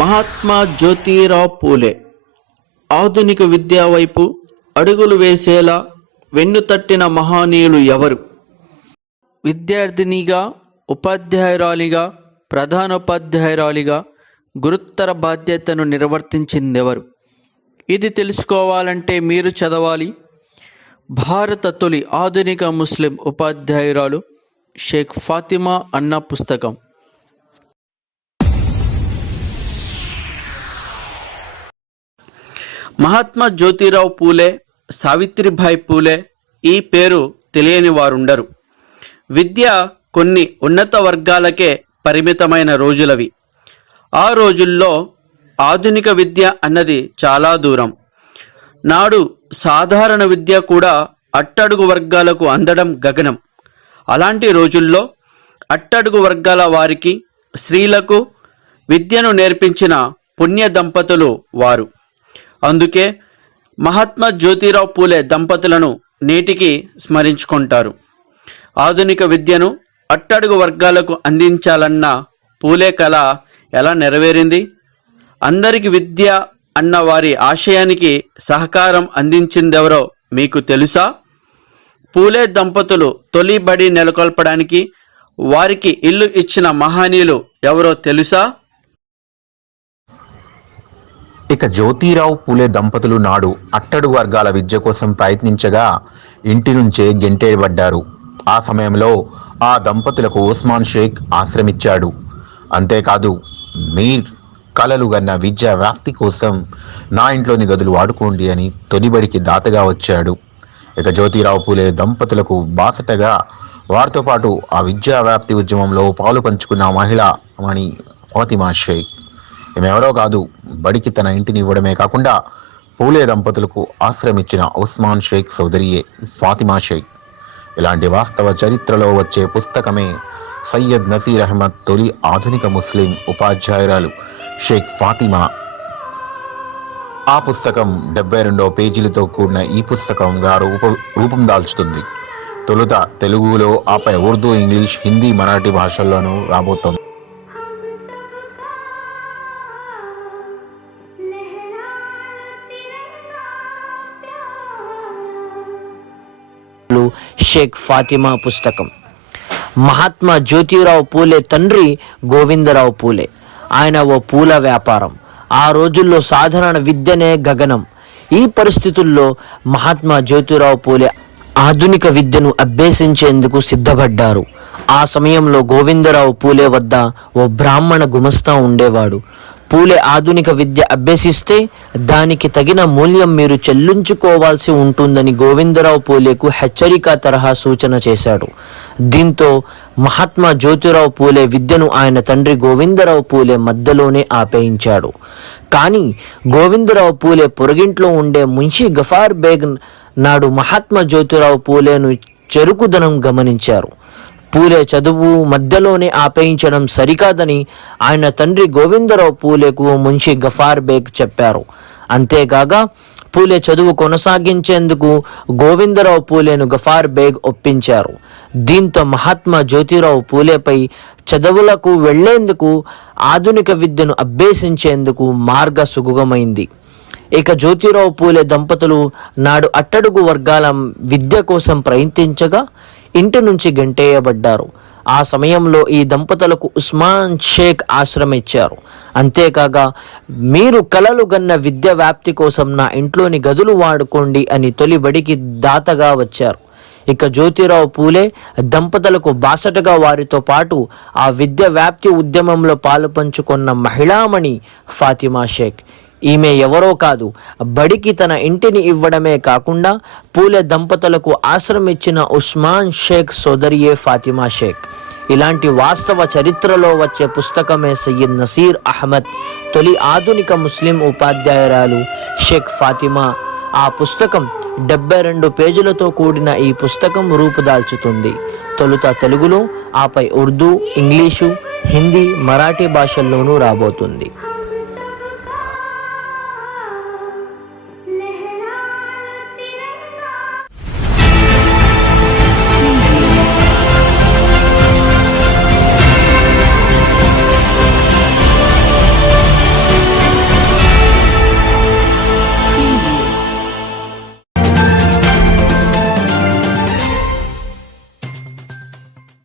మహాత్మా జ్యోతిరావు పూలే. ఆధునిక విద్యా వైపు అడుగులు వేసేలా వెన్నుతట్టిన మహనీయులు ఎవరు? విద్యార్థినిగా ఉపాధ్యాయురాలిగా ప్రధానోపాధ్యాయురాలిగా గురుత్తర బాధ్యతను నిర్వర్తించిందెవరు? ఇది తెలుసుకోవాలంటే మీరు చదవాలి. భారత తొలి ఆధునిక ముస్లిం ఉపాధ్యాయురాలు షేక్ ఫాతిమా అన్న పుస్తకం. మహాత్మా జ్యోతిరావు పూలే సావిత్రిబాయి పూలే ఈ పేరు తెలియని వారుండరు. విద్య కొన్ని ఉన్నత వర్గాలకే పరిమితమైన రోజులవి. ఆ రోజుల్లో ఆధునిక విద్య అన్నది చాలా దూరం. నాడు సాధారణ విద్య కూడా అట్టడుగు వర్గాలకు అందడం గగనం. అలాంటి రోజుల్లో అట్టడుగు వర్గాల వారికి స్త్రీలకు విద్యను నేర్పించిన పుణ్య దంపతులు వారు. అందుకే మహాత్మా జ్యోతిరావు పూలే దంపతులను నేటికి స్మరించుకుంటారు. ఆధునిక విద్యను అట్టడుగు వర్గాలకు అందించాలన్న పూలే కళ ఎలా నెరవేరింది? అందరికి విద్య అన్న వారి ఆశయానికి సహకారం అందించిందెవరో మీకు తెలుసా? పూలే దంపతులు తొలి బడి నెలకొల్పడానికి వారికి ఇల్లు ఇచ్చిన మహనీయులు ఎవరో తెలుసా? ఇక జ్యోతిరావు పూలే దంపతులు నాడు అట్టడు వర్గాల విద్య కోసం ప్రయత్నించగా ఇంటి నుంచే గెంటేయబడ్డారు. ఆ సమయంలో ఆ దంపతులకు ఉస్మాన్ షేక్ ఆశ్రమిచ్చాడు. అంతేకాదు మీర్ కలలు గన్న విద్యా వ్యాప్తి కోసం నా ఇంట్లోని గదులు వాడుకోండి అని తొలిబడికి దాతగా వచ్చాడు. ఇక జ్యోతిరావు పూలే దంపతులకు బాసటగా వారితో పాటు ఆ విద్యా వ్యాప్తి ఉద్యమంలో పాలు పంచుకున్న మహిళ మణి ఫాతిమా షేక్ ఎవరో కాదు. బడికి తన ఇంటిని ఇవ్వడమే కాకుండా పూలే దంపతులకు ఆశ్రమించిన ఉస్మాన్ షేక్ సౌదరియే ఫాతిమా షేక్. ఇలాంటి వాస్తవ చరిత్రలో వచ్చే పుస్తకమే సయ్యద్ నసీర్ అహ్మద్ తొలి ఆధునిక ముస్లిం ఉపాధ్యాయురాలు షేక్ ఫాతిమా. ఆ పుస్తకం డెబ్బై రెండో పేజీలతో కూడిన ఈ పుస్తకంగా రూప రూపం దాల్చుతుంది. తొలుత తెలుగులో ఆపై ఉర్దూ ఇంగ్లీష్ హిందీ మరాఠీ భాషల్లోనూ రాబోతోంది. షేక్ ఫాతిమా పుస్తకం. మహాత్మా జ్యోతిరావు పూలే తండ్రి గోవిందరావు పూలే. ఆయన ఓ పూల వ్యాపారం. ఆ రోజుల్లో సాధారణ విద్యనే గగనం. ఈ పరిస్థితుల్లో మహాత్మా జ్యోతిరావు పూలే ఆధునిక విద్యను అభ్యసించేందుకు సిద్ధపడ్డారు. ఆ సమయంలో గోవిందరావు పూలే వద్ద ఓ బ్రాహ్మణ గుమస్తా ఉండేవాడు. పూలే ఆధునిక విద్య అభ్యసిస్తే దానికి తగిన మూల్యం మీరు చెల్లించుకోవాల్సి ఉంటుందని గోవిందరావు పూలేకు హెచ్చరిక తరహా సూచన చేశాడు. దీంతో మహాత్మా జ్యోతిరావు పూలే విద్యను ఆయన తండ్రి గోవిందరావు పూలే మధ్యలోనే ఆపేయించాడు. కానీ గోవిందరావు పూలే పొరుగింట్లో ఉండే మున్షీ గఫార్ బేగ్ నాడు మహాత్మా జ్యోతిరావు పూలేను చెరుకుదనం గమనించారు. పూలే చదువు మధ్యలోనే ఆపేయించడం సరికాదని ఆయన తండ్రి గోవిందరావు పూలేకు మున్షి గఫార్ బేగ్ చెప్పారు. అంతేకాక పూలే చదువు కొనసాగించేందుకు గోవిందరావు పూలేను గఫార్ బేగ్ ఒప్పించారు. దీంతో మహాత్మా జ్యోతిరావు పూలేపై చదువులకు వెళ్ళేందుకు ఆధునిక విద్యను అభ్యసించేందుకు మార్గ సుగమమైంది. ఇక జ్యోతిరావు పూలే దంపతులు నాడు అట్టడుగు వర్గాల విద్య కోసం ప్రయత్నించగా ఇంటి నుంచి గంటేయబడ్డారు. ఆ సమయంలో ఈ దంపతులకు ఉస్మాన్ షేక్ ఆశ్రమిచ్చారు. అంతేకాగా అంతేకాక మీరు కలలు గన్న విద్య వ్యాప్తి కోసం నా ఇంట్లోని గదులు వాడుకోండి అని తొలి బడికి దాతగా వచ్చారు. ఇక జ్యోతిరావు పూలే దంపతులకు బాసటగా వారితో పాటు ఆ విద్య వ్యాప్తి ఉద్యమంలో పాలుపంచుకున్న మహిళామణి ఫాతిమా షేక్. ఈమె ఎవరో కాదు. బడికి తన ఇంటిని ఇవ్వడమే కాకుండా పూలే దంపతులకు ఆశ్రమిచ్చిన ఉస్మాన్ షేక్ సోదరియే ఫాతిమా షేక్. ఇలాంటి వాస్తవ చరిత్రలో వచ్చే పుస్తకమే సయ్యద్ నసీర్ అహ్మద్ తొలి ఆధునిక ముస్లిం ఉపాధ్యాయురాలు షేక్ ఫాతిమా. ఆ పుస్తకం డెబ్బై రెండు పేజీలతో కూడిన ఈ పుస్తకం రూపుదాల్చుతుంది. తొలుత తెలుగులో ఆపై ఉర్దూ ఇంగ్లీషు హిందీ మరాఠీ భాషల్లోనూ రాబోతుంది.